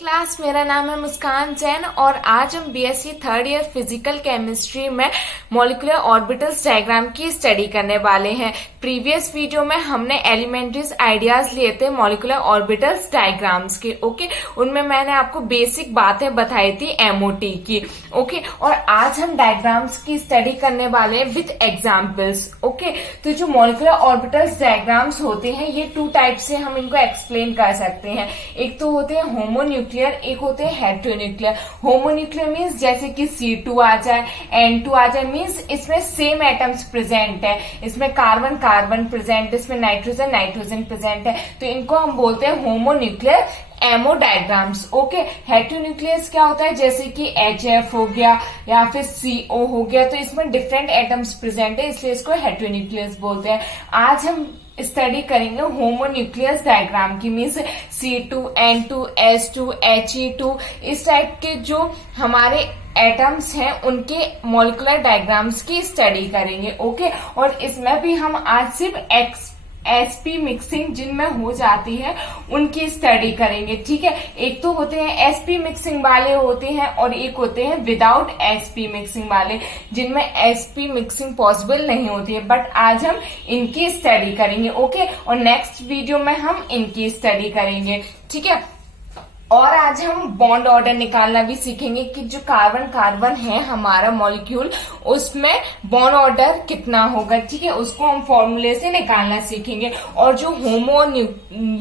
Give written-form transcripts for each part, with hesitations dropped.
Class, मेरा नाम है मुस्कान जैन और आज हम BSc third year physical chemistry में मॉलिक्यूलर ऑर्बिटल्स डायग्राम की स्टडी करने वाले हैं। प्रीवियस वीडियो में हमने एलिमेंट्रीज आइडियाज लिए थे मॉलिक्यूलर ऑर्बिटल्स डायग्राम्स के। उनमें मैंने आपको बेसिक बातें बताई थी एमओटी की। और आज हम डायग्राम्स की स्टडी करने वाले हैं विथ एग्जाम्पल्स। तो जो मॉलिक्यूलर ऑर्बिटल्स डायग्राम्स होते हैं ये टू टाइप से हम इनको एक्सप्लेन कर सकते हैं। एक तो होते हैं होमोन्यूक्लियर, एक होते हैं हेटेरोन्यूक्लियर। होमोन्यूक्लियर मीन्स जैसे कि C2 आ जाए, N2 आ जाए, मीन्स इसमें सेम एटम्स प्रेजेंट है, इसमें कार्बन कार्बन प्रेजेंट, इसमें नाइट्रोजन नाइट्रोजन प्रेजेंट है, तो इनको हम बोलते हैं होमोन्यूक्लियर एमओ डायग्राम्स। हेटेरोन्यूक्लियस क्या होता है, जैसे कि HF हो गया या फिर CO हो गया, तो इसमें डिफरेंट एटम्स प्रेजेंट है, इसलिए इसको हेटेरोन्यूक्लियस बोलते हैं। आज हम स्टडी करेंगे होमोन्यूक्लियस डायग्राम की, means C2, N2, S2, He2, इस टाइप के जो हमारे एटम्स हैं उनके मॉलिक्यूलर डायग्राम्स की स्टडी करेंगे। और इसमें भी हम आज सिर्फ SP मिक्सिंग जिनमें हो जाती है उनकी स्टडी करेंगे। ठीक है, एक तो होते हैं SP मिक्सिंग वाले होते हैं और एक होते हैं विदाउट SP मिक्सिंग वाले, जिनमें SP मिक्सिंग पॉसिबल नहीं होती है, बट आज हम इनकी स्टडी करेंगे। और नेक्स्ट वीडियो में हम इनकी स्टडी करेंगे। ठीक है, और आज हम बॉन्ड ऑर्डर निकालना भी सीखेंगे कि जो कार्बन कार्बन है हमारा मॉलिक्यूल, उसमें बॉन्ड ऑर्डर कितना होगा। ठीक है, उसको हम फॉर्मूले से निकालना सीखेंगे। और जो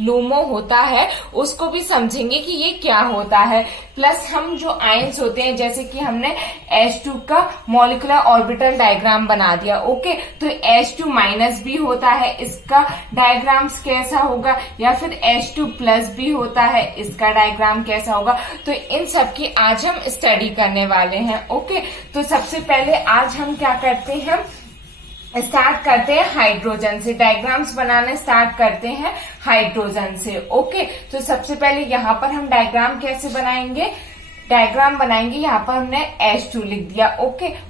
लूमो होता है उसको भी समझेंगे कि ये क्या होता है। प्लस हम जो आयंस होते हैं, जैसे कि हमने H2 का मॉलिक्यूलर ऑर्बिटल डायग्राम बना दिया। तो H2 माइनस भी होता है, इसका डायग्राम्स कैसा होगा, या फिर H2 प्लस भी होता है, इसका डायग्राम कैसा होगा, तो इन सब की आज हम स्टडी करने वाले हैं। तो सबसे पहले आज हम क्या करते हैं, स्टार्ट करते हैं हाइड्रोजन से, डायग्राम्स बनाने स्टार्ट करते हैं हाइड्रोजन से। तो सबसे पहले यहाँ पर हम डायग्राम कैसे बनाएंगे, डायग्राम बनाएंगे, यहाँ पर हमने H2 लिख दिया।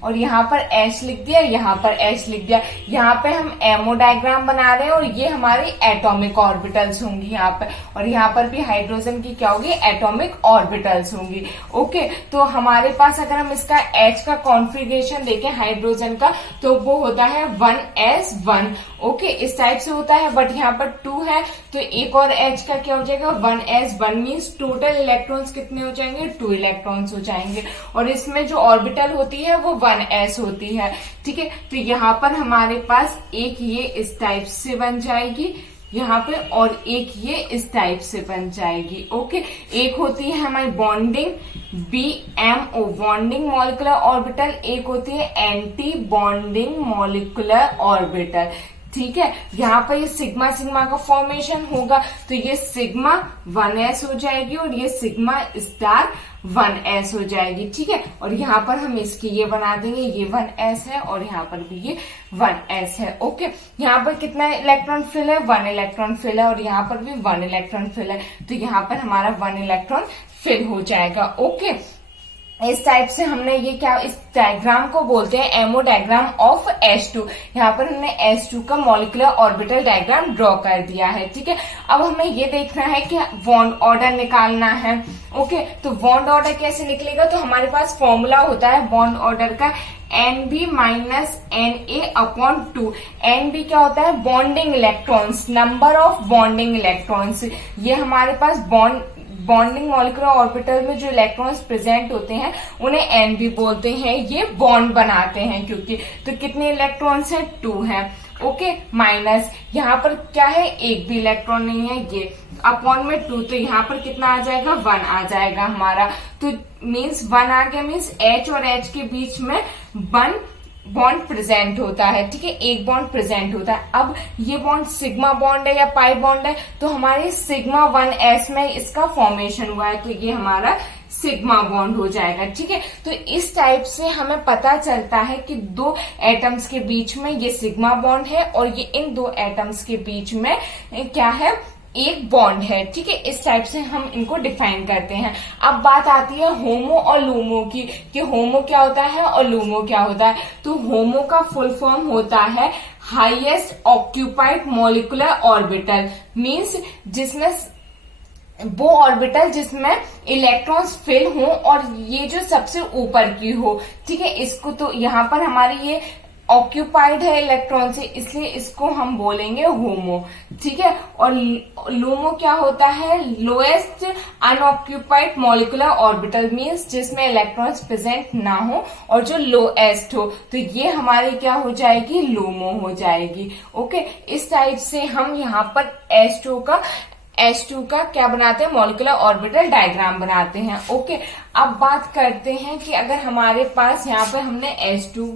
और यहाँ पर H लिख दिया, यहाँ पर H लिख दिया। यहाँ पे हम एमओ डायग्राम बना रहे हैं और ये हमारी एटॉमिक ऑर्बिटल्स होंगी यहाँ पे, और यहाँ पर भी हाइड्रोजन की क्या होगी, एटॉमिक ऑर्बिटल्स होंगी। तो हमारे पास अगर हम इसका H का कॉन्फ़िगरेशन देखें हाइड्रोजन का, तो वो होता है 1s1। इस टाइप से होता है, बट यहाँ पर 2 है तो एक और H का क्या हो जाएगा, 1s1, मीन्स टोटल इलेक्ट्रॉन्स कितने हो जाएंगे, 2 इलेक्ट्रॉन्स हो जाएंगे। और इसमें जो ऑर्बिटल होती है वो 1s होती है। ठीक है, तो यहाँ पर हमारे पास एक ये इस टाइप से बन जाएगी यहाँ पे, और एक ये इस टाइप से बन जाएगी। एक होती है हमारी bonding BMO, bonding molecular orbital, एक होती है एंटी बॉन्डिंग मॉलिक्यूलर ऑर्बिटल। ठीक है, यहाँ पर ये सिग्मा सिग्मा का फॉर्मेशन होगा, तो ये सिग्मा 1s हो जाएगी और ये सिग्मा स्टार 1s हो जाएगी। ठीक है, और यहाँ पर हम इसकी ये बना देंगे, ये 1s है और यहाँ पर भी ये 1s है। यहाँ पर कितना इलेक्ट्रॉन फिल है, 1 इलेक्ट्रॉन फिल है, और यहाँ पर भी 1 इलेक्ट्रॉन फिल है, तो यहाँ पर हमारा 1 इलेक्ट्रॉन फिल हो जाएगा। इस टाइप से हमने ये क्या, इस डायग्राम को बोलते हैं एमओ डायग्राम ऑफ H2। यहाँ पर हमने H2 का मॉलिक्यूलर ऑर्बिटल डायग्राम ड्रॉ कर दिया है। ठीक है, अब हमें ये देखना है कि बॉन्ड ऑर्डर निकालना है। तो बॉन्ड ऑर्डर कैसे निकलेगा, तो हमारे पास फॉर्मूला होता है बॉन्ड ऑर्डर का, NB माइनस NA/2। NB क्या होता है, bonding electrons, number of bonding electrons. ये हमारे पास बॉन्डिंग मॉलिक्यूलर ऑर्बिटल में जो इलेक्ट्रॉन्स प्रेजेंट होते हैं उन्हें NB बोलते हैं, ये बॉन्ड बनाते हैं क्योंकि। तो कितने इलेक्ट्रॉन्स हैं, 2 हैं। माइनस यहाँ पर क्या है, एक भी इलेक्ट्रॉन नहीं है, ये अपॉन में 2, तो यहाँ पर कितना आ जाएगा, 1 आ जाएगा हमारा। तो मीन्स 1 आ गया, मीन्स H और H के बीच में 1 बॉन्ड प्रेजेंट होता है। ठीक है, एक बॉन्ड प्रेजेंट होता है। अब ये बॉन्ड सिग्मा बॉन्ड है या पाई बॉन्ड है, तो हमारी सिग्मा 1s में इसका फॉर्मेशन हुआ है, तो ये हमारा सिग्मा बॉन्ड हो जाएगा। ठीक है, तो इस टाइप से हमें पता चलता है कि 2 एटम्स के बीच में ये सिग्मा बॉन्ड है और ये इन 2 एटम्स के बीच में क्या है, एक बॉन्ड है। ठीक है, इस टाइप से हम इनको डिफाइन करते हैं। अब बात आती है होमो और लूमो की, कि होमो क्या होता है और लूमो क्या होता है। तो होमो का फुल फॉर्म होता है highest occupied molecular orbital, means जिसमें वो ऑर्बिटल जिसमें इलेक्ट्रॉन्स फिल हो और ये जो सबसे ऊपर की हो, ठीक है। इसको तो यहाँ पर हमारी ये ऑक्यूपाइड है इलेक्ट्रॉन से, इसलिए इसको हम बोलेंगे होमो, ठीक है। और लोमो क्या होता है, lowest unoccupied molecular orbital, means जिसमें इलेक्ट्रॉन्स प्रेजेंट ना हो और जो लोएस्ट हो, तो ये हमारी क्या हो जाएगी, लोमो हो जाएगी। ओके, इस टाइप से हम यहाँ पर H2 का क्या बनाते हैं, मॉलिक्यूलर ऑर्बिटल डायग्राम बनाते हैं। ओके, अब बात करते हैं कि अगर हमारे पास यहाँ पर हमने H2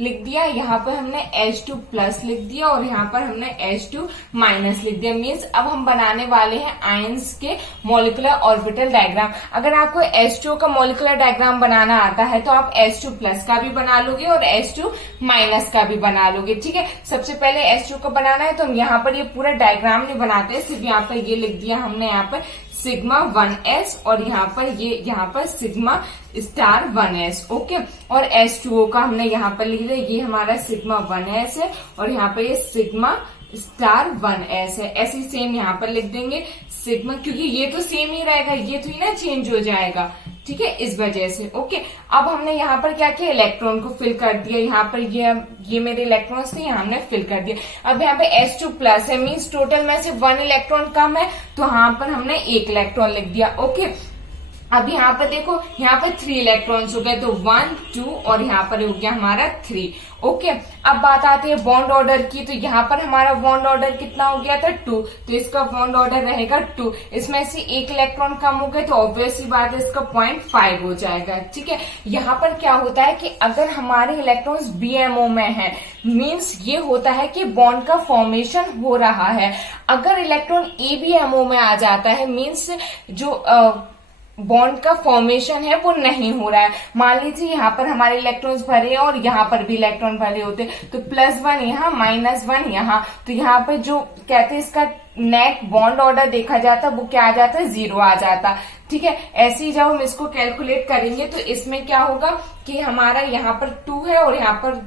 लिख दिया, यहाँ पर हमने H2 प्लस लिख दिया और यहाँ पर हमने H2 माइनस लिख दिया, मीन्स अब हम बनाने वाले हैं आयंस के मॉलिक्यूलर ऑर्बिटल डायग्राम। अगर आपको H2 का मॉलिक्यूलर डायग्राम बनाना आता है तो आप H2 प्लस का भी बना लोगे और H2 माइनस का भी बना लोगे, ठीक है। सबसे पहले H2 का बनाना है तो हम यहाँ पर ये पूरा डायग्राम नहीं बनाते, सिर्फ यहाँ पर ये लिख दिया हमने, यहाँ पर सिग्मा 1s और यहाँ पर सिग्मा स्टार 1s। ओके, और H2O का हमने यहाँ पर लिख दिया, ये हमारा सिग्मा 1s है और यहाँ पर ये सिग्मा स्टार 1s है। ऐसे सेम यहाँ पर लिख देंगे सिग्मा, क्योंकि ये तो सेम ही रहेगा, ये तो ही ना चेंज हो जाएगा, ठीक है, इस वजह से। ओके, अब हमने यहाँ पर क्या किया, इलेक्ट्रॉन को फिल कर दिया। यहाँ पर ये मेरे इलेक्ट्रॉन्स थे, यहाँ हमने फिल कर दिया। अब यहाँ पे H2 प्लस है, मीन्स टोटल में से 1 इलेक्ट्रॉन कम है, तो यहाँ पर हमने 1 इलेक्ट्रॉन लिख दिया। ओके, अब यहाँ पर देखो, यहाँ पर 3 इलेक्ट्रॉन्स हो गए, तो 1 2 और यहाँ पर हो गया हमारा 3। ओके, अब बात आती है बॉन्ड ऑर्डर की, तो यहाँ पर हमारा बॉन्ड ऑर्डर कितना हो गया था, 2, तो इसका बॉन्ड ऑर्डर रहेगा 2। इसमें से 1 इलेक्ट्रॉन कम हो गए तो ऑब्वियस सी बात है इसका 0.5 हो जाएगा, ठीक है। यहाँ पर क्या होता है कि अगर हमारे इलेक्ट्रॉन्स BMO में है, मीन्स ये होता है कि बॉन्ड का फॉर्मेशन हो रहा है। अगर इलेक्ट्रॉन ABMO में आ जाता है, मीन्स जो बॉन्ड का फॉर्मेशन है वो नहीं हो रहा है। मान लीजिए यहाँ पर हमारे इलेक्ट्रॉन्स भरे हैं और यहाँ पर भी इलेक्ट्रॉन भरे होते, तो +1 यहाँ -1 यहाँ, तो यहाँ पर जो कहते हैं इसका नेट बॉन्ड ऑर्डर देखा जाता वो क्या आ जाता है, 0 आ जाता, ठीक है। ऐसे ही जब हम इसको कैलकुलेट करेंगे तो इसमें क्या होगा कि हमारा यहाँ पर 2 है और यहाँ पर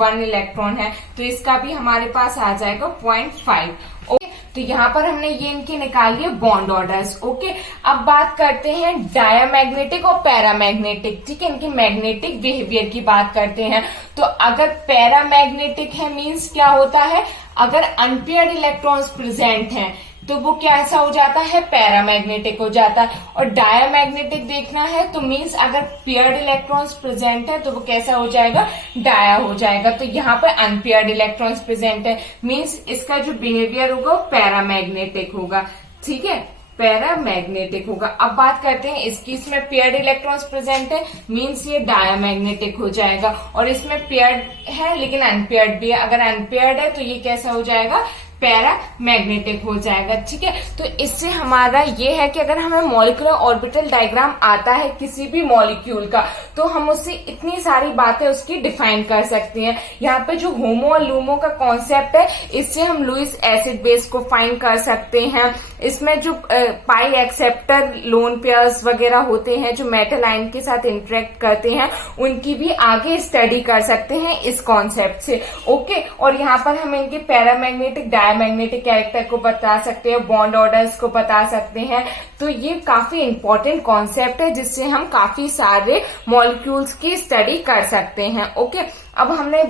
1 इलेक्ट्रॉन है, तो इसका भी हमारे पास आ जाएगा 0.5। तो यहाँ पर हमने ये इनके निकाल लिए बॉन्ड ऑर्डर्स। ओके, अब बात करते हैं डायमैग्नेटिक और पैरामैग्नेटिक, ठीक है, इनकी मैग्नेटिक बिहेवियर की बात करते हैं। तो अगर पैरामैग्नेटिक है, मींस क्या होता है, अगर अनपेयर्ड इलेक्ट्रॉन्स प्रेजेंट हैं तो वो कैसा हो जाता है, पैरामैग्नेटिक हो जाता है। और डायमैग्नेटिक देखना है तो मींस अगर पेयर्ड इलेक्ट्रॉन्स प्रेजेंट है तो वो कैसा हो जाएगा, डाया हो जाएगा। तो यहाँ पर अनपेयर्ड इलेक्ट्रॉन्स प्रेजेंट है, मींस इसका जो बिहेवियर होगा वो पैरामैग्नेटिक होगा, ठीक है, पैरामैग्नेटिक होगा। अब बात करते हैं इसकी, इसमें पेयर्ड इलेक्ट्रॉन्स प्रेजेंट है, मींस ये डायमैग्नेटिक हो जाएगा। और इसमें पेयर्ड है लेकिन अनपेयर्ड भी है, अगर अनपेयर्ड है तो ये कैसा हो जाएगा, पैरामैग्नेटिक हो जाएगा, ठीक है। तो इससे हमारा ये है कि अगर हमें मॉलिक्यूलर ऑर्बिटल डायग्राम आता है किसी भी मॉलिक्यूल का, तो हम उससे इतनी सारी बातें उसकी डिफाइन कर सकते हैं। यहाँ पे जो होमो और लूमो का कॉन्सेप्ट है, इससे हम लुईस एसिड बेस को फाइंड कर सकते हैं। इसमें जो पाई एक्सेप्टर लोन पेयर्स वगैरह होते हैं जो मेटल आयन के साथ इंटरेक्ट करते हैं, उनकी भी आगे स्टडी कर सकते हैं इस कॉन्सेप्ट से। ओके, और यहाँ पर हम इनके पैरामैग्नेटिक डायमैग्नेटिक कैरेक्टर को बता सकते हैं, बॉन्ड ऑर्डर्स को बता सकते हैं। तो ये काफी इंपॉर्टेंट कॉन्सेप्ट है जिससे हम काफी सारे मॉलिक्यूल्स की स्टडी कर सकते हैं। ओके, अब हमने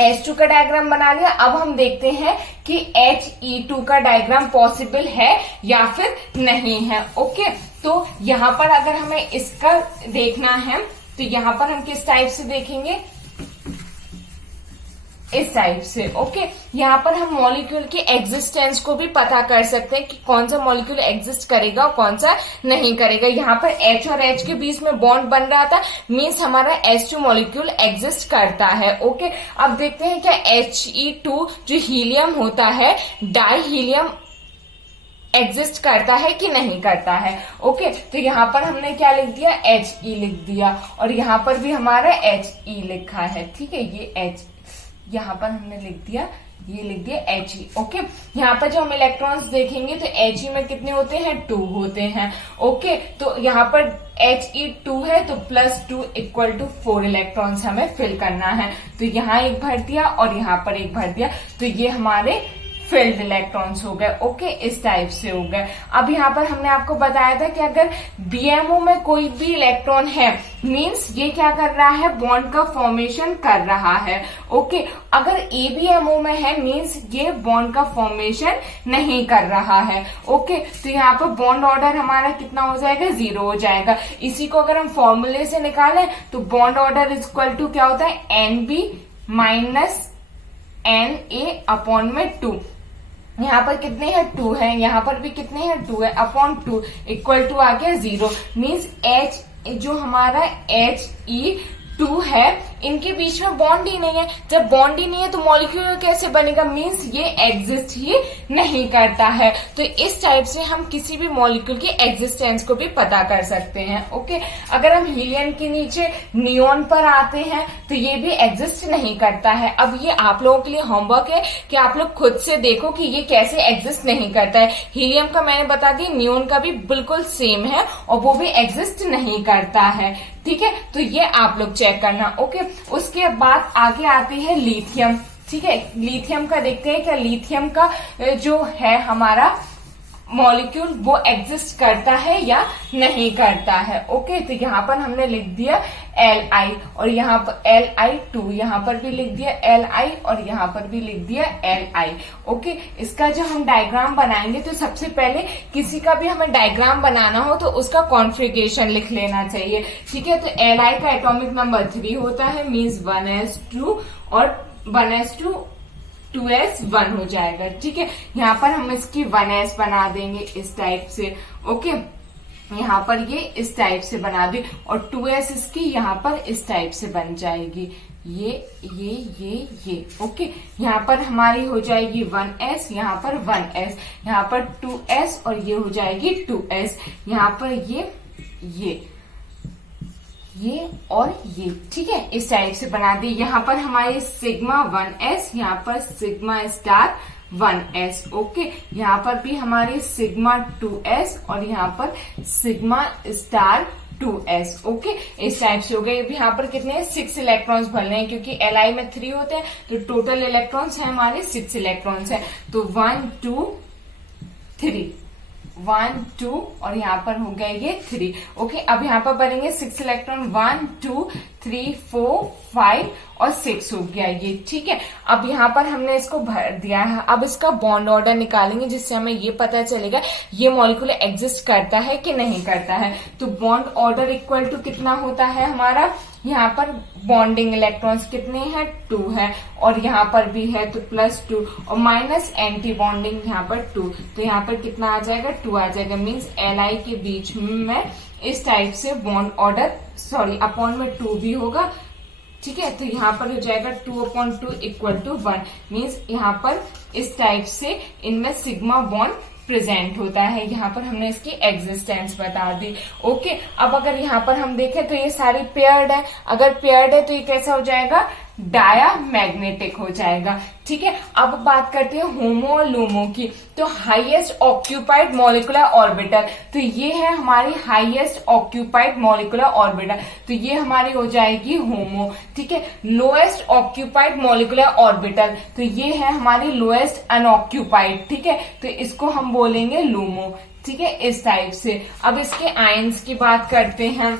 H2 का डायग्राम बना लिया। अब हम देखते हैं कि He2 का डायग्राम पॉसिबल है या फिर नहीं है। ओके, तो यहाँ पर अगर हमें इसका देखना है तो यहाँ पर हम किस टाइप से देखेंगे, इस टाइप से। ओके, यहाँ पर हम मॉलिक्यूल की एग्जिस्टेंस को भी पता कर सकते हैं कि कौन सा मॉलिक्यूल एग्जिस्ट करेगा और कौन सा नहीं करेगा। यहाँ पर H और H के बीच में बॉन्ड बन रहा था, मीन्स हमारा H2 मॉलिक्यूल एग्जिस्ट करता है। ओके, अब देखते हैं क्या He2 जो हीलियम होता है, डाई हीलियम एग्जिस्ट करता है कि नहीं करता है। ओके, तो यहाँ पर हमने क्या लिख दिया, He लिख दिया और यहाँ पर भी हमारा He लिखा है, ठीक है, ये H यहाँ पर हमने लिख दिया, ये लिख दिया He। ओके, यहाँ पर जो हम इलेक्ट्रॉन्स देखेंगे तो He में कितने होते हैं, 2 होते हैं। ओके, तो यहाँ पर He2 है तो +2 = 4 इलेक्ट्रॉन्स हमें फिल करना है। तो यहाँ एक भर दिया और यहाँ पर एक भर दिया, तो ये हमारे फिल्ड इलेक्ट्रॉन्स हो गए। ओके, इस टाइप से हो गए। अब यहाँ पर हमने आपको बताया था कि अगर बीएमओ में कोई भी इलेक्ट्रॉन है मींस ये क्या कर रहा है, बॉन्ड का फॉर्मेशन कर रहा है। ओके, अगर एबीएमओ में है मींस ये बॉन्ड का फॉर्मेशन नहीं कर रहा है। ओके, तो यहाँ पर बॉन्ड ऑर्डर हमारा कितना हो जाएगा, 0 हो जाएगा। इसी को अगर हम फॉर्मूले से निकालें तो bond order is equal to क्या होता है, NB माइनस NA अपॉन में 2। यहाँ पर कितने हैं, 2 है, यहाँ पर भी कितने हैं, 2 है, अपॉन 2 इक्वल टू आ गया 0। मीन्स H जो हमारा He2 है, इनके बीच में बॉन्ड ही नहीं है। जब बॉन्ड ही नहीं है तो मॉलिक्यूल कैसे बनेगा, मींस ये एग्जिस्ट ही नहीं करता है। तो इस टाइप से हम किसी भी मॉलिक्यूल की एग्जिस्टेंस को भी पता कर सकते हैं। ओके, अगर हम हीलियम के नीचे नियोन पर आते हैं तो ये भी एग्जिस्ट नहीं करता है। अब ये आप लोगों के लिए होमवर्क है कि आप लोग खुद से देखो कि ये कैसे एग्जिस्ट नहीं करता है। हीलियम का मैंने बता दिया, नियोन का भी बिल्कुल सेम है और वो भी एग्जिस्ट नहीं करता है। ठीक है, तो ये आप लोग चेक करना। ओके, उसके बाद आगे आती है लिथियम। ठीक है, लिथियम का देखते हैं क्या लिथियम का जो है हमारा मॉलिक्यूल वो एग्जिस्ट करता है या नहीं करता है। ओके, तो यहाँ पर हमने लिख दिया Li और यहाँ पर Li2, यहाँ पर भी लिख दिया Li और यहाँ पर भी लिख दिया Li। ओके, इसका जो हम डायग्राम बनाएंगे तो सबसे पहले किसी का भी हमें डायग्राम बनाना हो तो उसका कॉन्फ़िगरेशन लिख लेना चाहिए। ठीक है, तो Li का एटॉमिक नंबर 3 होता है, मीन्स 1s2 और 1s2 2s1 हो जाएगा। ठीक है, यहाँ पर हम इसकी 1s बना देंगे इस टाइप से। ओके, यहाँ पर ये इस टाइप से बना दी और 2s इसकी यहाँ पर इस टाइप से बन जाएगी। ये ओके, यहाँ पर हमारी हो जाएगी 1s, यहाँ पर 1s, यहाँ पर 2s और ये हो जाएगी 2s, यहाँ पर ये और ये। ठीक है, इस टाइप से बना दी। यहाँ पर हमारी सिग्मा 1s, यहाँ पर सिग्मा स्टार 1s। ओके, यहाँ पर भी हमारी सिग्मा 2s और यहाँ पर सिग्मा स्टार 2s। ओके, इस टाइप से हो गए। यहाँ पर कितने 6 इलेक्ट्रॉन्स भरने हैं क्योंकि Li में 3 होते हैं तो टोटल इलेक्ट्रॉन्स है हमारे 6 इलेक्ट्रॉन्स है। तो 1 2 3 1 2 और यहाँ पर हो गया ये 3। ओके, अब यहाँ पर बनेंगे 6 इलेक्ट्रॉन, 1 2 3 4 5 और 6 हो गया ये। ठीक है, अब यहाँ पर हमने इसको भर दिया है। अब इसका बॉन्ड ऑर्डर निकालेंगे जिससे हमें ये पता चलेगा ये मॉलिक्यूल एग्जिस्ट करता है कि नहीं करता है। तो बॉन्ड ऑर्डर इक्वल टू कितना होता है हमारा, यहाँ पर बॉन्डिंग इलेक्ट्रॉन्स कितने हैं, 2 है और यहाँ पर भी है तो +2 और माइनस एंटी बॉन्डिंग यहाँ पर 2, तो यहाँ पर कितना आ जाएगा, 2 आ जाएगा। मीन्स Li के बीच में इस टाइप से बॉन्ड ऑर्डर अपॉन में 2 भी होगा। ठीक है, तो यहाँ पर हो जाएगा 2/2 इक्वल टू 1। मीन्स यहाँ पर इस टाइप से इनमें सिग्मा बॉन्ड प्रेजेंट होता है। यहाँ पर हमने इसकी एग्जिस्टेंस बता दी। ओके, अब अगर यहाँ पर हम देखें तो ये सारी पेयर्ड है। अगर पेयर्ड है तो ये कैसा हो जाएगा, डायामैग्नेटिक हो जाएगा। ठीक है, अब बात करते हैं होमो और लूमो की। तो हाईएस्ट ऑक्यूपाइड मॉलिक्यूलर ऑर्बिटल, तो ये है हमारी हाईएस्ट ऑक्यूपाइड मॉलिक्यूलर ऑर्बिटल, तो ये हमारी हो जाएगी होमो। ठीक है, लोएस्ट ऑक्यूपाइड मॉलिक्यूलर ऑर्बिटल, तो ये है हमारी लोएस्ट अनऑक्यूपाइड। ठीक है, तो इसको हम बोलेंगे लूमो। ठीक है, इस टाइप से। अब इसके आयंस की बात करते हैं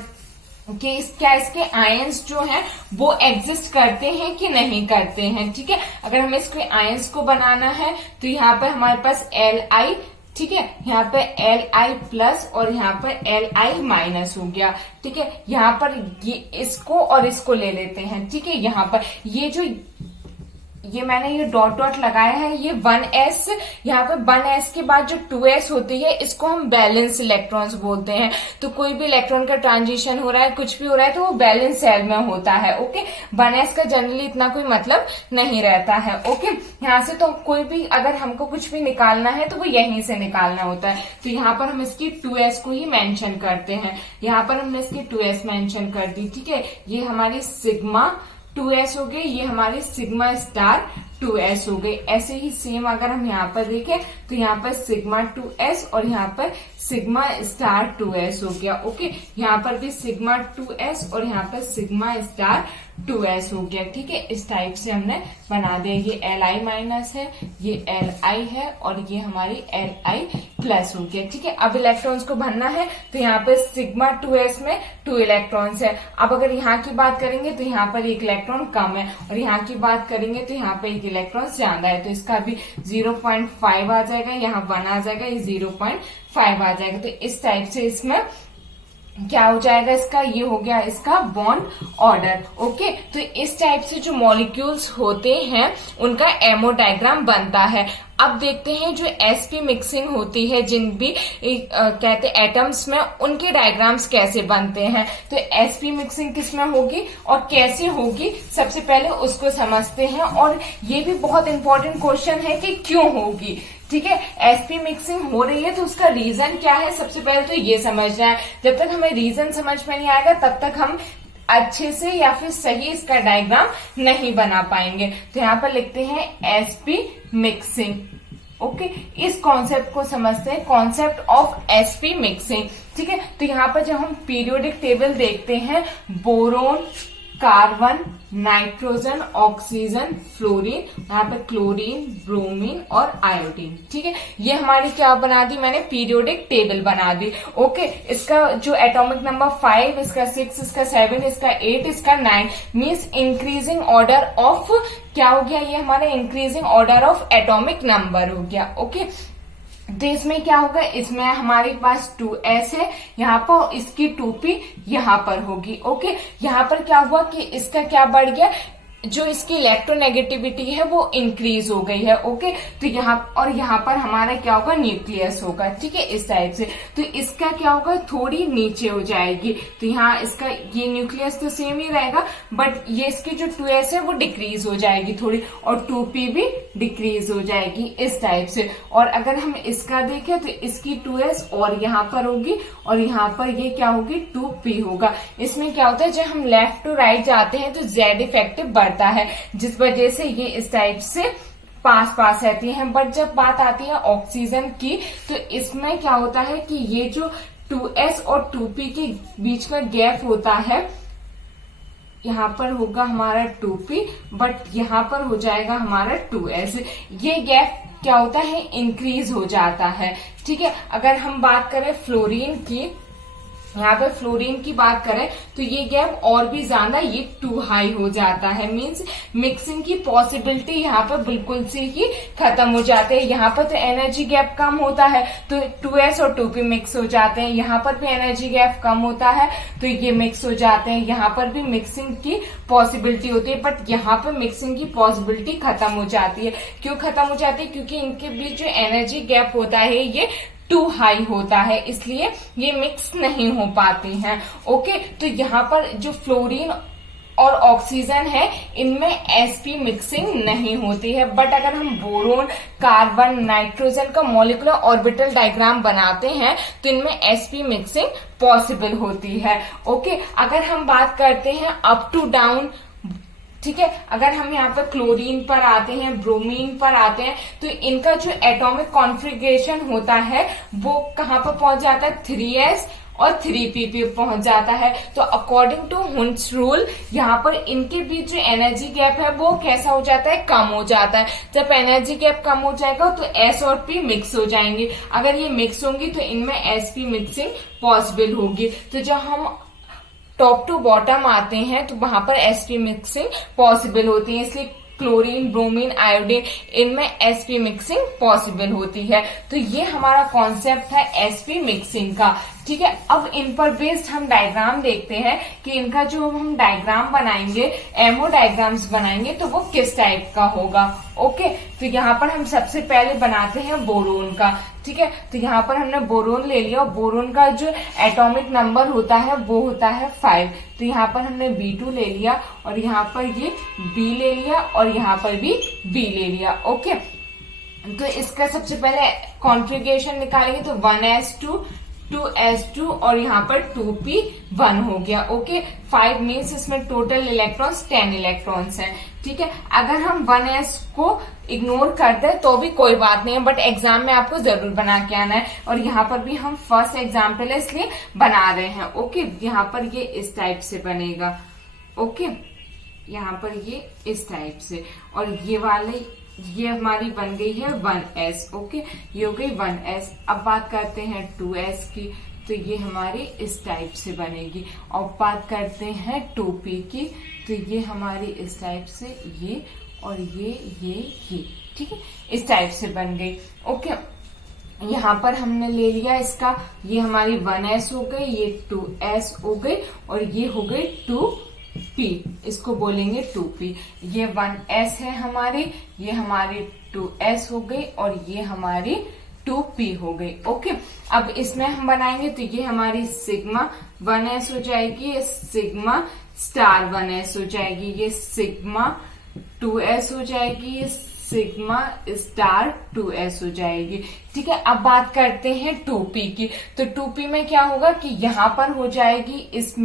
कि क्या इसके आयंस जो हैं वो एग्जिस्ट करते हैं कि नहीं करते हैं। ठीक है, अगर हमें इसके आयंस को बनाना है तो यहाँ पर हमारे पास Li, ठीक है, यहाँ पे Li+ और यहाँ पर Li- हो गया। ठीक है, यहाँ पर ये इसको और इसको ले लेते हैं। ठीक है, यहाँ पर ये मैंने ये डॉट डॉट लगाया है, ये 1s, यहाँ पे 1s के बाद जो 2s होती है इसको हम बैलेंस इलेक्ट्रॉन्स बोलते हैं। तो कोई भी इलेक्ट्रॉन का ट्रांजिशन हो रहा है, कुछ भी हो रहा है तो वो बैलेंस सेल में होता है। ओके, 1s का जनरली इतना कोई मतलब नहीं रहता है। ओके, यहाँ से तो कोई भी अगर हमको कुछ भी निकालना है तो वो यहीं से निकालना होता है। तो यहाँ पर हम इसकी 2s को ही मेंशन करते हैं। यहाँ पर हमने इसकी 2s मेंशन कर दी। ठीक है, ये हमारी सिग्मा 2s हो गई, ये हमारी सिग्मा स्टार 2s हो गई। ऐसे ही सेम अगर हम यहाँ पर देखें तो यहाँ पर सिग्मा 2s और यहाँ पर सिग्मा स्टार 2s हो गया। ओके, यहाँ पर भी सिग्मा 2s और यहाँ पर सिग्मा स्टार 2s हो गया। ठीक है, इस टाइप से हमने बना दिया। ये Li माइनस है, ये Li है और ये हमारी Li प्लस हो गया। ठीक है, अब इलेक्ट्रॉन्स को भरना है तो यहाँ पर सिग्मा 2s में 2 इलेक्ट्रॉन्स है। अब अगर यहाँ की बात करेंगे तो यहाँ पर एक इलेक्ट्रॉन कम है और यहाँ की बात करेंगे तो यहाँ पर एक इलेक्ट्रॉन ज्यादा है, तो इसका भी 0.5 आ जाएगा, यहाँ 1 आ जाएगा, ये 0.5 आ जाएगा। तो इस टाइप से इसमें क्या हो जाएगा, इसका ये हो गया इसका बॉन्ड ऑर्डर। ओके, तो इस टाइप से जो मॉलिक्यूल्स होते हैं उनका एमओ डायग्राम बनता है। अब देखते हैं जो sp मिक्सिंग होती है जिन भी कहते एटम्स में, उनके डायग्राम्स कैसे बनते हैं। तो sp मिक्सिंग किस में होगी और कैसे होगी, सबसे पहले उसको समझते हैं। और ये भी बहुत इंपॉर्टेंट क्वेश्चन है कि क्यों होगी। ठीक है, sp मिक्सिंग हो रही है तो उसका रीजन क्या है, सबसे पहले तो ये समझना है। जब तक हमें रीजन समझ में नहीं आएगा तब तक हम अच्छे से या फिर सही इसका डायग्राम नहीं बना पाएंगे। तो यहाँ पर लिखते हैं sp मिक्सिंग। ओके, इस कॉन्सेप्ट को समझते हैं, कॉन्सेप्ट ऑफ sp मिक्सिंग। ठीक है, तो यहाँ पर जब हम पीरियोडिक टेबल देखते हैं, boron, carbon, nitrogen, oxygen, fluorine, यहाँ पे क्लोरीन, ब्रोमीन और आयोडीन। ठीक है, ये हमारी क्या बना दी मैंने, पीरियोडिक टेबल बना दी। ओके, इसका जो एटॉमिक नंबर 5, इसका 6, इसका 7, इसका 8, इसका 9 मीन्स इंक्रीजिंग ऑर्डर ऑफ क्या हो गया, ये हमारा increasing order of atomic number हो गया। ओके, तो इसमें क्या होगा, इसमें हमारे पास 2s है, यहाँ पर इसकी 2p यहाँ पर होगी। ओके, यहाँ पर क्या हुआ कि इसका क्या बढ़ गया, जो इसकी इलेक्ट्रोनेगेटिविटी है वो इंक्रीज हो गई है। ओके, तो यहाँ और यहाँ पर हमारा क्या होगा, न्यूक्लियस होगा। ठीक है, इस टाइप से। तो इसका क्या होगा, थोड़ी नीचे हो जाएगी। तो यहाँ इसका ये न्यूक्लियस तो सेम ही रहेगा, बट ये इसकी जो 2s है वो डिक्रीज हो जाएगी थोड़ी, और 2p भी डिक्रीज हो जाएगी, इस टाइप से। और अगर हम इसका देखें तो इसकी 2s और यहाँ पर होगी और यहाँ पर ये क्या होगी, 2p होगा। इसमें क्या होता है, जब हम लेफ्ट टू राइट जाते हैं तो z इफेक्टिव है, जिस वजह से ये इस टाइप से पास पास रहती हैं। बट जब बात आती है ऑक्सीजन की तो इसमें क्या होता है कि ये जो 2s और 2p के बीच में गैप होता है, यहाँ पर होगा हमारा 2p बट यहाँ पर हो जाएगा हमारा 2s। ये गैप क्या होता है, इंक्रीज हो जाता है। ठीक है, अगर हम बात करें फ्लोरीन की, यहाँ पर फ्लोरीन की बात करें तो ये गैप और भी ज्यादा, ये 2 हाई हो जाता है। मींस मिक्सिंग की पॉसिबिलिटी यहाँ पर बिल्कुल से ही खत्म हो जाते हैं। यहाँ पर तो एनर्जी गैप कम होता है तो 2s और 2p मिक्स हो जाते हैं, यहाँ पर भी एनर्जी गैप कम होता है तो ये मिक्स हो जाते हैं, यहाँ पर भी मिक्सिंग की पॉसिबिलिटी होती है, बट यहाँ पर मिक्सिंग की पॉसिबिलिटी खत्म हो जाती है। क्यों खत्म हो जाती है, क्योंकि इनके बीच जो एनर्जी गैप होता है ये 2 हाई होता है, इसलिए ये मिक्स नहीं हो पाते हैं। ओके, तो यहाँ पर जो फ्लोरीन और ऑक्सीजन है इनमें sp मिक्सिंग नहीं होती है। बट अगर हम बोरोन, कार्बन, नाइट्रोजन का मॉलिक्यूलर ऑर्बिटल डायग्राम बनाते हैं तो इनमें sp मिक्सिंग पॉसिबल होती है। ओके, अगर हम बात करते हैं अप टू डाउन, ठीक है, अगर हम यहाँ पर क्लोरीन पर आते हैं, ब्रोमीन पर आते हैं, तो इनका जो एटॉमिक कॉन्फ़िगरेशन होता है वो कहाँ पर पहुंच जाता है, 3s और 3p पे पहुंच जाता है। तो अकॉर्डिंग टू हुंस रूल यहाँ पर इनके बीच जो एनर्जी गैप है वो कैसा हो जाता है, कम हो जाता है। जब एनर्जी गैप कम हो जाएगा तो s और p मिक्स हो जाएंगे। अगर ये मिक्स होंगी तो इनमें sp मिक्सिंग पॉसिबल होगी। तो जब हम टॉप टू बॉटम आते हैं तो वहां पर sp मिक्सिंग पॉसिबल होती है, इसलिए क्लोरीन, ब्रोमीन, आयोडीन इनमें sp मिक्सिंग पॉसिबल होती है। तो ये हमारा कॉन्सेप्ट है sp मिक्सिंग का। ठीक है, अब इन पर बेस्ड हम डायग्राम देखते हैं कि इनका जो हम डायग्राम बनाएंगे, एमओ डायग्राम्स बनाएंगे तो वो किस टाइप का होगा। ओके, तो यहाँ पर हम सबसे पहले बनाते हैं बोरोन का। ठीक है, तो यहाँ पर हमने बोरोन ले लिया और बोरोन का जो एटॉमिक नंबर होता है वो होता है 5। तो यहाँ पर हमने B2 ले लिया और यहाँ पर ये B ले लिया और यहाँ पर भी B ले लिया। ओके, तो इसका सबसे पहले कॉन्फ़िगरेशन निकालेंगे तो 1s2 2s2 और यहाँ पर 2p1 हो गया। ओके, 5 मीन्स इसमें टोटल इलेक्ट्रॉन्स 10 इलेक्ट्रॉन्स हैं। ठीक है, अगर हम 1s को इग्नोर कर दे तो भी कोई बात नहीं है, बट एग्जाम में आपको जरूर बना के आना है। और यहाँ पर भी हम फर्स्ट एग्जाम्पल है इसलिए बना रहे हैं। ओके, यहाँ पर ये इस टाइप से बनेगा। ओके, यहाँ पर ये इस टाइप से, और ये वाले ये हमारी बन गई है 1s। ओके, ये हो गई 1s। अब बात करते हैं 2s की, तो ये हमारी इस टाइप से बनेगी। और बात करते हैं 2p की, तो ये हमारी इस टाइप से ये और ये ठीक है, इस टाइप से बन गई। ओके, यहाँ पर हमने ले लिया इसका, ये हमारी 1s हो गई, ये 2s हो गई और ये हो गई 2p, इसको बोलेंगे 2p। ये 1s है हमारी, ये हमारी 2s हो गई और ये हमारी 2p हो गई। ओके, अब इसमें हम बनाएंगे तो ये हमारी सिग्मा 1s हो जाएगी, ये सिग्मा स्टार 1s हो जाएगी, ये सिग्मा 2s हो जाएगी, ये सिग्मा स्टार 2s हो जाएगी। ठीक है, अब बात करते हैं 2p की, तो 2p में क्या होगा कि यहाँ पर हो जाएगी इस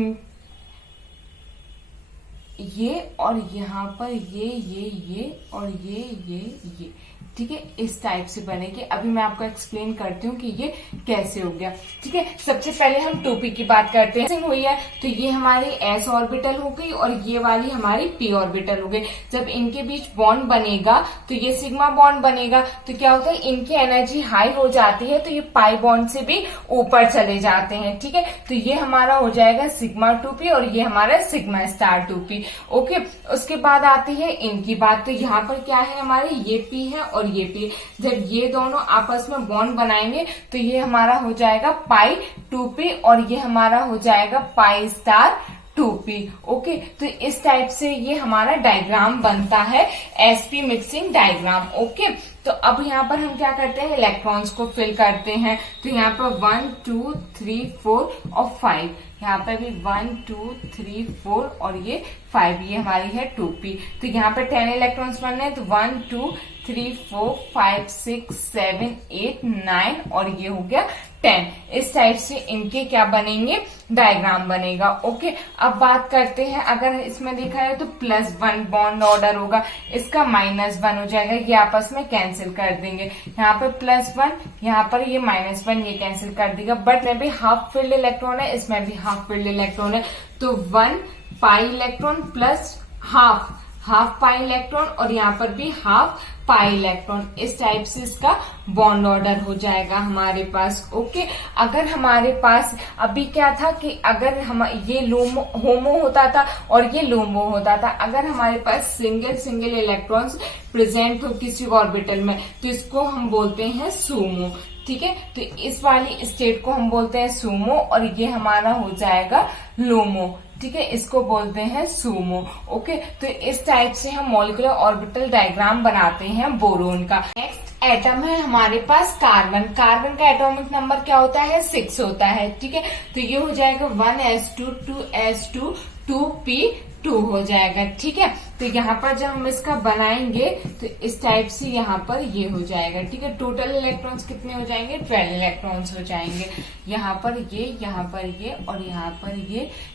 ये और यहाँ पर ये और ये ठीक है, इस टाइप से बनेगी। अभी मैं आपको एक्सप्लेन करती हूँ कि ये कैसे हो गया। ठीक है, सबसे पहले हम 2p की बात करते हैं। हुई है तो ये हमारी s ऑर्बिटल हो गई और ये वाली हमारी p ऑर्बिटल हो गई। जब इनके बीच बॉन्ड बनेगा तो ये सिग्मा बॉन्ड बनेगा, तो क्या होता है इनकी एनर्जी हाई हो जाती है, तो ये पाई बॉन्ड से भी ऊपर चले जाते हैं। ठीक है, तो ये हमारा हो जाएगा सिग्मा 2p और ये हमारा सिग्मा स्टार 2p। ओके, उसके बाद आती है इनकी बात, तो यहाँ पर क्या है हमारे ये p है और ये p। जब ये दोनों आपस में बॉन्ड बनाएंगे तो ये हमारा हो जाएगा पाई 2p और ये हमारा हो जाएगा पाई स्टार 2p। ओके, तो इस टाइप से ये हमारा डायग्राम बनता है, sp मिक्सिंग डायग्राम। ओके, तो अब यहाँ पर हम क्या करते हैं, इलेक्ट्रॉन्स को फिल करते हैं। तो यहाँ पर 1 2 3 4 और 5, यहाँ पर भी 1 2 3 4 और ये 5, ये हमारी है 2p। तो यहाँ पर 10 इलेक्ट्रॉन्स बनने हैं, तो 1 2 3 4 5 6 7 8 9 और ये हो गया 10। इस टाइप से इनके क्या बनेंगे, डायग्राम बनेगा। ओके, अब बात करते हैं, अगर इसमें देखा है तो +1 बॉन्ड ऑर्डर होगा, इसका -1 हो जाएगा, ये आपस में कैंसिल कर देंगे। यहाँ पर +1, यहाँ पर ये -1, ये कैंसिल कर देगा। बट में भी हाफ फील्ड इलेक्ट्रॉन है, इसमें भी हाफ फील्ड इलेक्ट्रॉन है, तो 1 pi electron plus half pi electron और यहाँ पर भी हाफ पाई इलेक्ट्रॉन। इस टाइप से इसका बॉन्ड ऑर्डर हो जाएगा हमारे पास। ओके, अगर हमारे पास अभी क्या था कि अगर हम ये होमो होता था और ये लोमो होता था, अगर हमारे पास सिंगल इलेक्ट्रॉन्स प्रेजेंट हो किसी ऑर्बिटल में तो इसको हम बोलते हैं सूमो। ठीक है, तो इस वाली स्टेट को हम बोलते हैं सूमो और ये हमारा हो जाएगा लोमो। ठीक है, इसको बोलते हैं सूमो। ओके, तो इस टाइप से हम मॉलिक्यूलर ऑर्बिटल डायग्राम बनाते हैं बोरोन का। नेक्स्ट एटम है हमारे पास कार्बन। कार्बन का एटॉमिक नंबर क्या होता है, 6 होता है। ठीक है, तो ये हो जाएगा 1s2 2s2 2p2 हो जाएगा। ठीक है, तो यहाँ पर जब हम इसका बनाएंगे तो इस टाइप से यहाँ पर ये हो जाएगा। ठीक है, टोटल इलेक्ट्रॉन्स कितने हो जाएंगे, 12 इलेक्ट्रॉन्स हो जाएंगे। यहाँ पर ये, यहाँ पर ये और यहाँ पर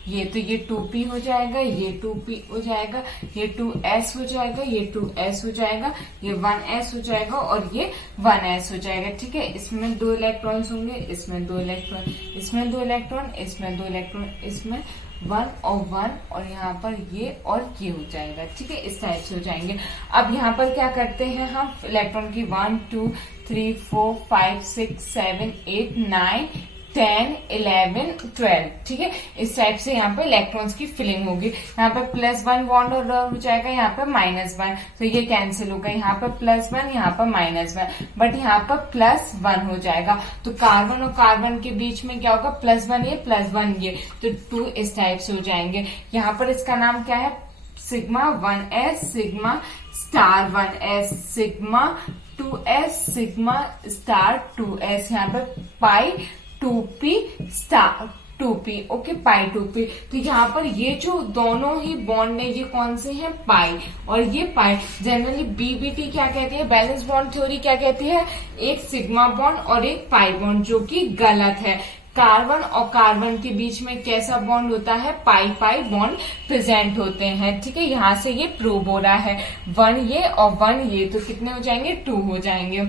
ये तो ये 2p हो जाएगा, ये 2p हो जाएगा, ये 2s हो जाएगा, ये 2s हो जाएगा, ये 1s हो जाएगा और ये 1s हो जाएगा। ठीक है, इसमें 2 इलेक्ट्रॉन्स होंगे, इसमें 2 इलेक्ट्रॉन, इसमें 2 इलेक्ट्रॉन, इसमें 2 इलेक्ट्रॉन, इसमें 1 और 1 और यहाँ पर ये और ये हो जाएगा। ठीक है, इस टाइप से हो जाएंगे। अब यहाँ पर क्या करते हैं हम, इलेक्ट्रॉन की 1 2 3 4 5 6 7 8 9 10 11 12। ठीक है, इस टाइप से यहाँ पे इलेक्ट्रॉन्स की फिलिंग होगी। यहाँ पे +1 बॉन्ड हो जाएगा, यहाँ पे -1, तो ये कैंसिल होगा। यहाँ पे +1, यहाँ पर -1, बट यहाँ पर +1 हो जाएगा। तो कार्बन और कार्बन के बीच में क्या होगा, +1 ये +1 ये, तो 2 इस टाइप से हो जाएंगे। यहाँ पर इसका नाम क्या है, sigma 1s, sigma star 1s, sigma 2s, sigma star 2s, यहाँ पे पाई 2p स्टार 2p। ओके, पाई 2p। तो यहाँ पर ये जो दोनों ही बॉन्ड है ये कौन से हैं, पाई और ये पाई। जनरली बीबीटी क्या कहती है, बैलेंस बॉन्ड थ्योरी क्या कहती है, एक सिग्मा बॉन्ड और एक पाई बॉन्ड, जो कि गलत है। कार्बन और कार्बन के बीच में कैसा बॉन्ड होता है, पाई पाई बॉन्ड प्रेजेंट होते हैं। ठीक है, यहाँ से ये प्रूव हो रहा है, 1 ये और 1 ये, तो कितने हो जाएंगे, 2 हो जाएंगे।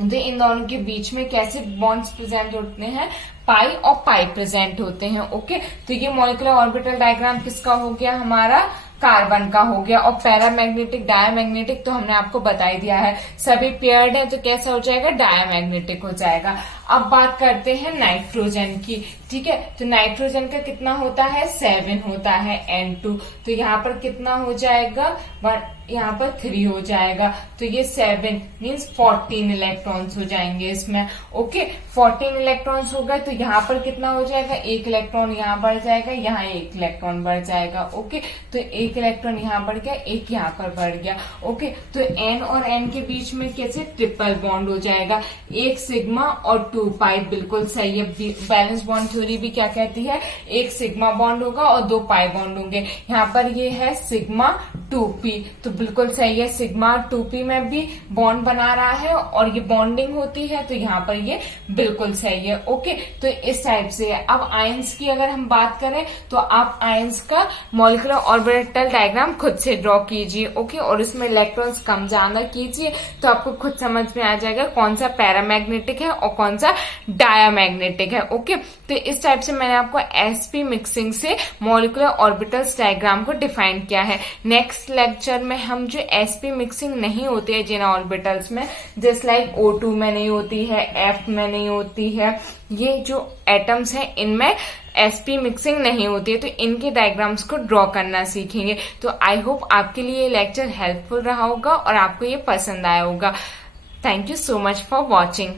तो इन दोनों के बीच में कैसे बॉन्ड्स प्रेजेंट होते हैं, पाई और पाई प्रेजेंट होते हैं। ओके, तो ये मॉलिक्यूलर ऑर्बिटल डायग्राम किसका हो गया, हमारा कार्बन का हो गया। और पैरामैग्नेटिक डायमैग्नेटिक तो हमने आपको बता ही दिया है, सभी पेयर्ड है तो कैसा हो जाएगा, डायमैग्नेटिक हो जाएगा। अब बात करते हैं नाइट्रोजन की। ठीक है, तो नाइट्रोजन का कितना होता है, 7 होता है, N2। तो यहाँ पर कितना हो जाएगा, यहाँ पर 3 हो जाएगा, तो ये 7 मीन्स 14 इलेक्ट्रॉन्स हो जाएंगे इसमें। ओके, 14 इलेक्ट्रॉन्स हो गए, तो यहाँ पर कितना हो जाएगा, 1 इलेक्ट्रॉन यहाँ बढ़ जाएगा, यहाँ 1 इलेक्ट्रॉन बढ़ जाएगा। ओके, तो 1 इलेक्ट्रॉन यहाँ बढ़ गया, 1 यहाँ पर बढ़ गया। ओके, तो N और N के बीच में कैसे ट्रिपल बॉन्ड हो जाएगा, 1 सिग्मा और 2 पाई, बिल्कुल सही है। बैलेंस बॉन्ड थ्योरी भी क्या कहती है, 1 सिग्मा बॉन्ड होगा और 2 पाई बॉन्ड होंगे। यहाँ पर ये है सिग्मा 2p, तो बिल्कुल सही है, सिग्मा 2p में भी बॉन्ड बना रहा है और ये बॉन्डिंग होती है, तो यहाँ पर ये बिल्कुल सही है। ओके, तो इस टाइप से है। अब आयंस की अगर हम बात करें तो आप आयंस का मॉलिक्यूलर ऑर्बिटल डायग्राम खुद से ड्रॉ कीजिए। ओके, और इसमें इलेक्ट्रॉन्स कम ज्यादा कीजिए तो आपको खुद समझ में आ जाएगा कौन सा पैरामैग्नेटिक है और कौन सा डायमैग्नेटिक है। ओके, तो इस टाइप से मैंने आपको sp मिक्सिंग से मॉलिक्यूलर ऑर्बिटल्स डायग्राम को डिफाइन किया है। नेक्स्ट लेक्चर में हम जो sp मिक्सिंग नहीं होती है जिन ऑर्बिटल्स में, जस्ट लाइक O2 में नहीं होती है, F में नहीं होती है, ये जो एटम्स हैं इनमें sp मिक्सिंग नहीं होती है, तो इनके डायग्राम्स को ड्रॉ करना सीखेंगे। तो आई होप आपके लिए ये लेक्चर हेल्पफुल रहा होगा और आपको ये पसंद आया होगा। Thank you so much for watching.